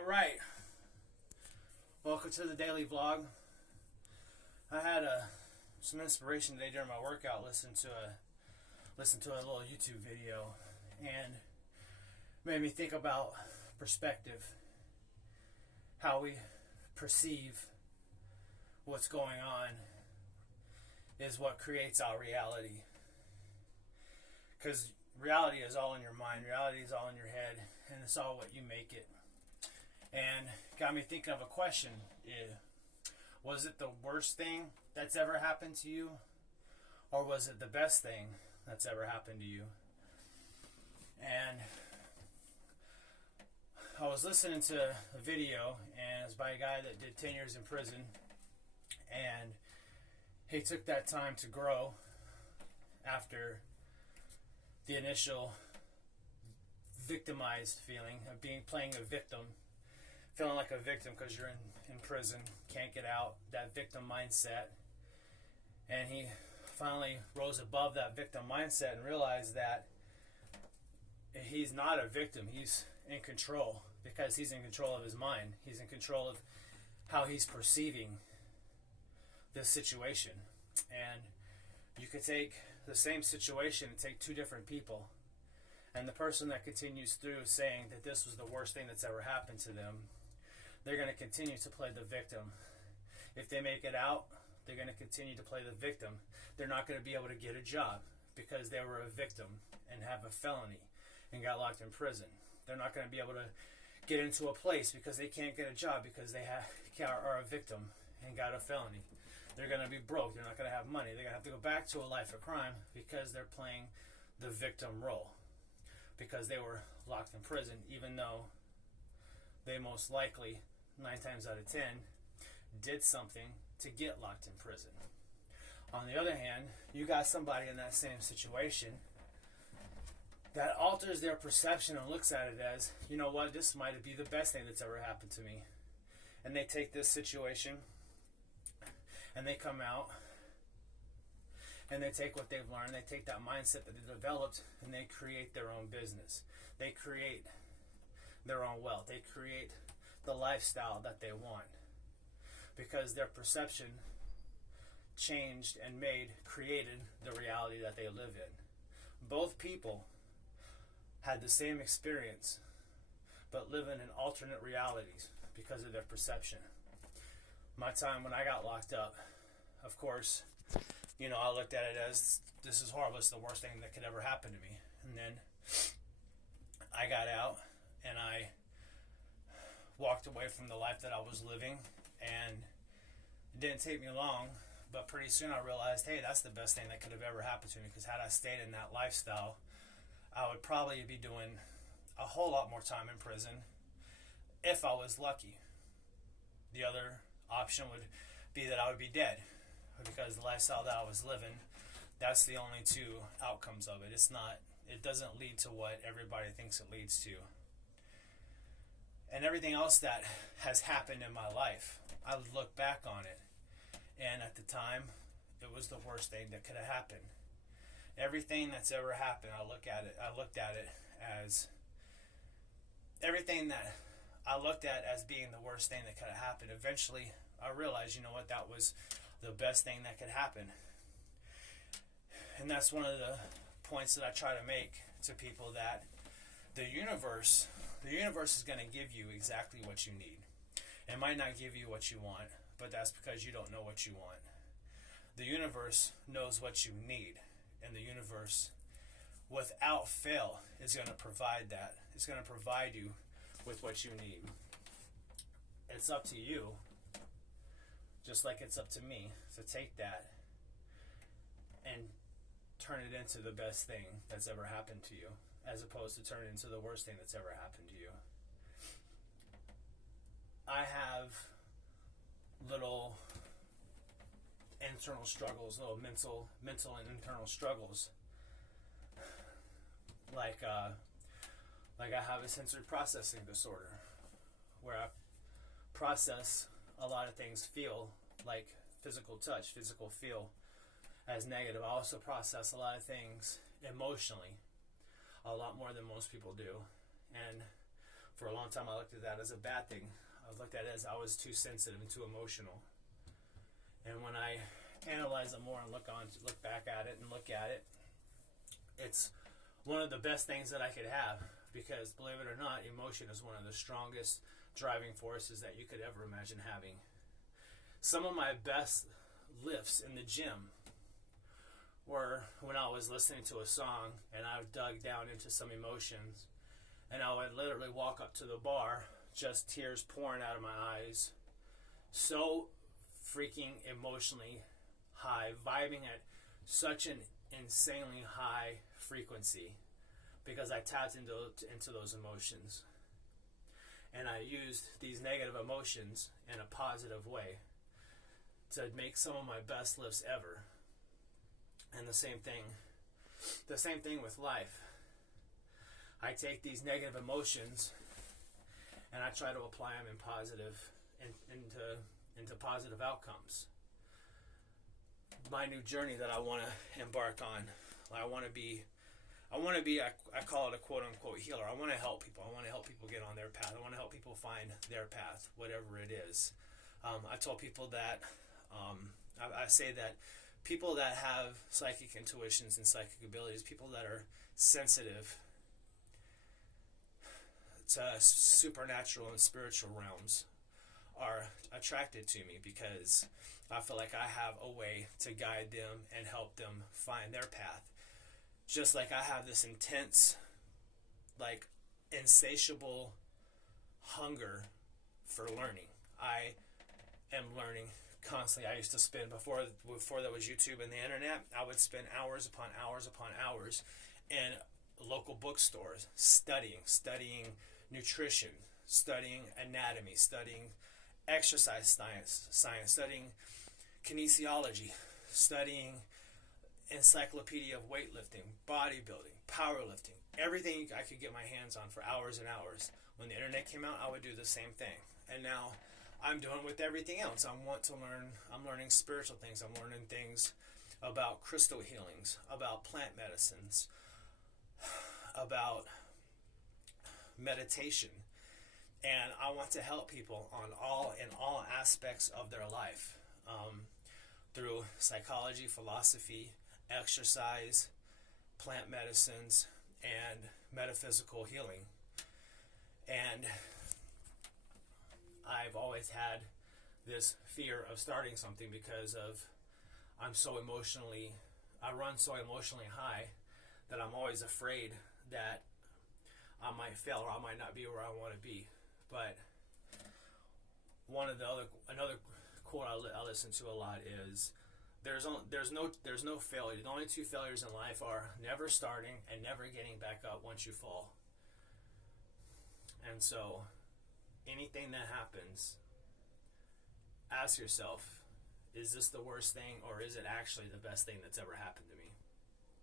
All right, welcome to the daily vlog. I had some inspiration today during my workout. Listened to a little YouTube video, and made me think about perspective, how we perceive what's going on is what creates our reality. Because reality is all in your mind, reality is all in your head, and it's all what you make it. And got me thinking of a question. Was it the worst thing that's ever happened to you? Or was it the best thing that's ever happened to you? And I was listening to a video, and it's by a guy that did 10 years in prison. And he took that time to grow after the initial victimized feeling of playing a victim, feeling like a victim because you're in prison, can't get out, that victim mindset. And he finally rose above that victim mindset and realized that he's not a victim, he's in control, because he's in control of his mind. He's in control of how he's perceiving this situation. And you could take the same situation and take two different people, and the person that continues through saying that this was the worst thing that's ever happened to them, they're going to continue to play the victim. If they make it out, they're going to continue to play the victim. They're not going to be able to get a job because they were a victim and have a felony and got locked in prison. They're not going to be able to get into a place because they can't get a job because they are a victim and got a felony. They're going to be broke. They're not going to have money. They're going to have to go back to a life of crime because they're playing the victim role, because they were locked in prison, even though they most likely, 9 times out of 10, did something to get locked in prison. On the other hand, you got somebody in that same situation that alters their perception and looks at it as, you know what, this might be the best thing that's ever happened to me. And they take this situation and they come out and they take what they've learned, they take that mindset that they developed, and they create their own business. They create their own wealth. They create the lifestyle that they want because their perception changed and created the reality that they live in. Both people had the same experience but live in alternate realities because of their perception. My time when I got locked up, of course, I looked at it as, this is horrible, it's the worst thing that could ever happen to me. And then I got out and I walked away from the life that I was living, and it didn't take me long, but pretty soon I realized, hey, that's the best thing that could have ever happened to me, because had I stayed in that lifestyle, I would probably be doing a whole lot more time in prison if I was lucky. The other option would be that I would be dead, because the lifestyle that I was living, that's the only two outcomes of it. It doesn't lead to what everybody thinks it leads to. And everything else that has happened in my life, I would look back on it, and at the time, it was the worst thing that could have happened. Everything that's ever happened, I looked at it as everything that I looked at as being the worst thing that could have happened. Eventually, I realized, you know what, that was the best thing that could happen. And that's one of the points that I try to make to people, that the universe is going to give you exactly what you need. It might not give you what you want, but that's because you don't know what you want. The universe knows what you need, and the universe, without fail, is going to provide that. It's going to provide you with what you need. It's up to you, just like it's up to me, to take that and turn it into the best thing that's ever happened to you, as opposed to turn it into the worst thing that's ever happened to you. I have little internal struggles, little mental and internal struggles. Like I have a sensory processing disorder, where I process a lot of things, feel like physical touch, physical feel, as negative. I also process a lot of things emotionally, a lot more than most people do. And For a long time, I looked at that as a bad thing. I looked at it as I was too sensitive and too emotional. And when I analyze it more and look back at it and look at it, it's one of the best things that I could have, because believe it or not, emotion is one of the strongest driving forces that you could ever imagine having. Some of my best lifts in the gym were when I was listening to a song and I dug down into some emotions, and I would literally walk up to the bar, just tears pouring out of my eyes, so freaking emotionally high, vibing at such an insanely high frequency, because I tapped into those emotions, and I used these negative emotions in a positive way to make some of my best lifts ever. And the same thing with life. I take these negative emotions and I try to apply them into positive outcomes. My new journey that I want to embark on, I want to be, I call it a quote unquote healer. I want to help people. I want to help people get on their path. I want to help people find their path, whatever it is. I told people that, I say that people that have psychic intuitions and psychic abilities, people that are sensitive to supernatural and spiritual realms, are attracted to me, because I feel like I have a way to guide them and help them find their path. Just like I have this intense, like, insatiable hunger for learning. I am learning constantly. I used to spend, before there was YouTube and the internet, I would spend hours upon hours upon hours in local bookstores studying nutrition, studying anatomy, studying exercise science, studying kinesiology, studying encyclopedia of weightlifting, bodybuilding, powerlifting, everything I could get my hands on for hours and hours. When the internet came out, I would do the same thing. And now I'm doing with everything else. I'm learning spiritual things. I'm learning things about crystal healings, about plant medicines, about meditation. And I want to help people in all aspects of their life, through psychology, philosophy, exercise, plant medicines, and metaphysical healing. And I've always had this fear of starting something because I run so emotionally high that I'm always afraid that I might fail or I might not be where I want to be. But another quote I listen to a lot is, there's no failure. The only two failures in life are never starting and never getting back up once you fall. And so anything that happens, ask yourself, is this the worst thing, or is it actually the best thing that's ever happened to me?